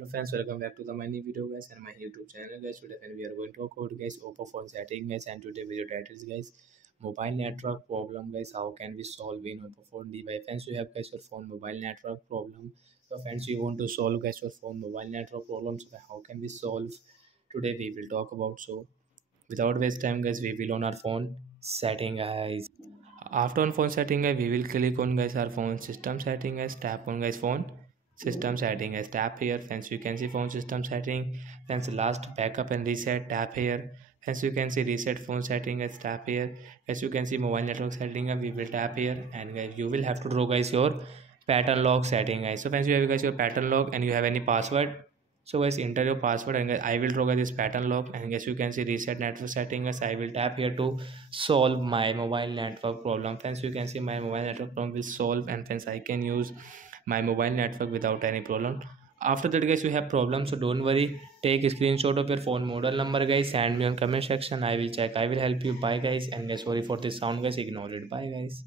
Hello friends, welcome back to my new video guys and my YouTube channel guys. Today when we are going to talk about guys oppo phone setting guys, and today video title is guys mobile network problem guys. How can we solve in oppo phone device? Friends, you have guys your phone mobile network problem. So friends, you want to solve guys your phone mobile network problem. So how can we solve? Today we will talk about. So without waste time guys, we will on our phone setting guys. After on phone setting guys, we will click on guys our phone system setting guys, tap on guys phone system setting guys, tap here. Friends, you can see phone system setting. Friends, last backup and reset, tap here. Friends, you can see reset phone setting guys, tap here. As you can see mobile network setting guys, we will tap here, and guys you will have to draw guys your pattern lock setting guys. So friends, you have guys your pattern lock and you have any password. So guys, enter your password, and guys I will draw guys this pattern lock, and guys you can see reset network setting guys. I will tap here to solve my mobile network problem. Friends, you can see my mobile network problem will solve, and friends I can use my mobile network without any problem. After that guys, you have problem, so don't worry, take a screenshot of your phone model number guys, send me on comment section. I will check, I will help you. Bye guys, and guys sorry for this sound guys, ignore it. Bye guys.